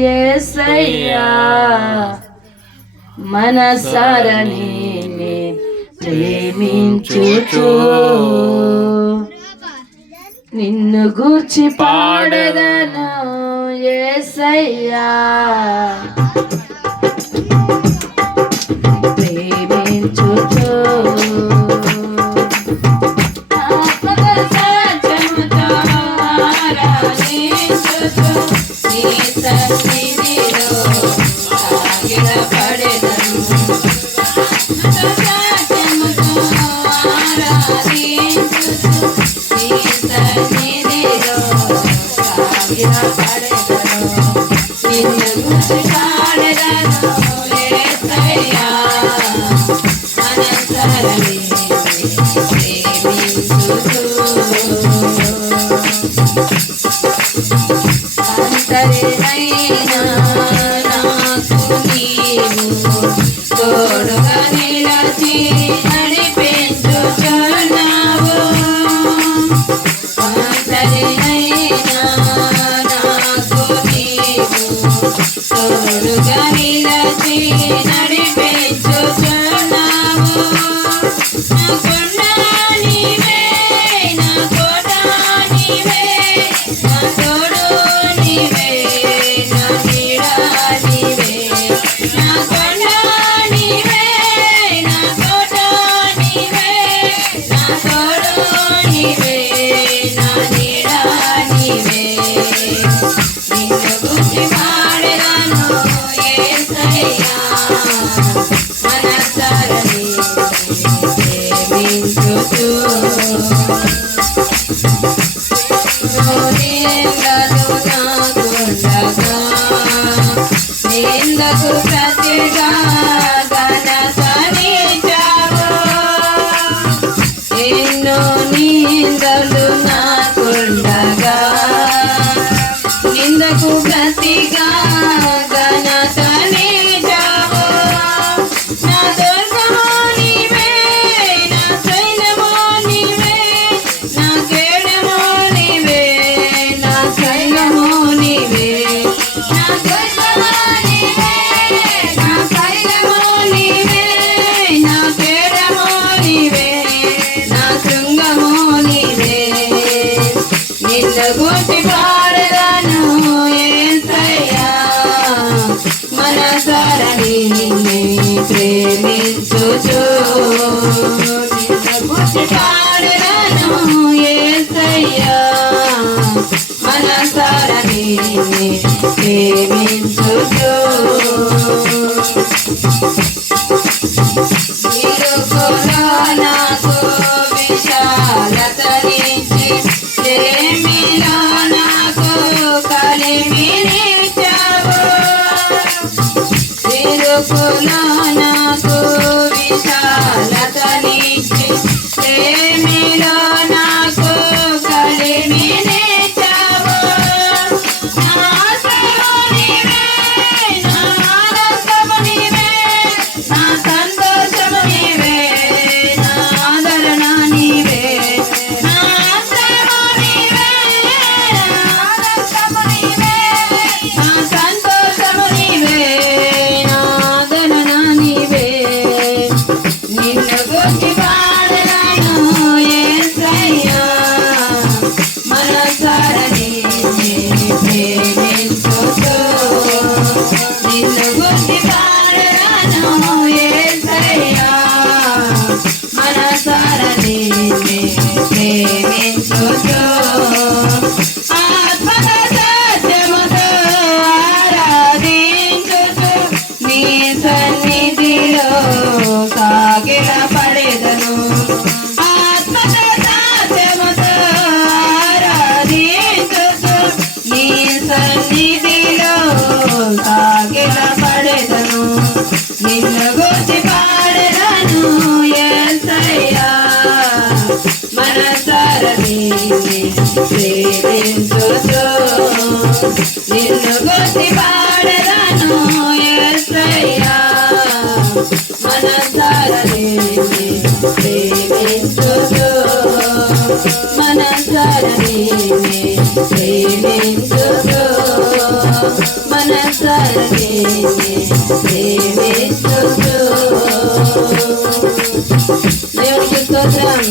యేసయ్యా మనసారని ప్రేమించుచు నిన్ను గూర్చి పాడదను యేసయ్యా ప్రేమించుచు తోడుగా నిలచి నడిపించుచున్నావు అంతరినైనా నాకు నీవు తోడుగా నిలచి నడిపించుచున్నావు నా కొండ నీవే నా కోట నీవే నా తోడు నీవే నా నీడ నీవే నా కొండ నీవే నా కోట నీవే నా తోడు నీవే నా నీడ నీవే నిన్ను గురించి పాడెదను యేసయ్యా మనసారని ప్రేమించుచు నిందకు ప్రతిగా ఘనతనిచ్చావు ఎన్నో నిందలు నాకుండగా నిందకు ప్రతిగా ఘనతనిచ్చావు నా దుర్గము నీవే నా సైన్యము నీవే నా కేడము నీవే నా సైన్యము నీవే నా దుర్గము నీవే నా సైన్యము నీవే నా కేడము నీవే నా శృంగము నీవే నిన్ను గూర్చి పాడెదను యేసయ్యా మనసారని ప్రేమించుచు నిన్ను గూర్చి పాడెదను యేసయ్యా మనసారని ప్రేమించుచు ఇరుకులో నాకు విశాలతనిచ్చి ప్రేమిలో నాకు కలిమినిచ్చావు ఇరుకులో నాకు విశాలతనిచ్చి ప్రేమిలో నాకు కలిమినిచ్చావు నా ఆశ్రయము నీవే నా ఆనందము నీవే నా సంతోషము నీవే నా ఆదరణ నీవే నా ఆశ్రయము నీవే నా ఆనందము నీవే నా సంతోషము నీవే నా ఆదరణ నీవే నిన్ను గూర్చి పాడెదను యేసయ్యా మనసారని ప్రేమించుచు నిన్ను గూర్చి పాడెదను యేసయ్యా మనసారని ప్రేమించుచు ఆత్మతో సత్యముతో ఆరాధించుచు నీ సన్నిధిలో సాగిల పడెదను ఆత్మతో సత్యముతో ఆరాధించుచు నీ సన్నిధిలో సాగిల పడెదను నిన్ను గూర్చి పాడెదను యేసయ్యా మనసారని ప్రేమించుచు నిన్ను గూర్చి పాడెదను యేసయ్యా మనసారని ప్రేమించుచు మనసారని ప్రేమించుచు మనసరి ప్రేమిస్తుచు దేవునికి స్తోత్రం.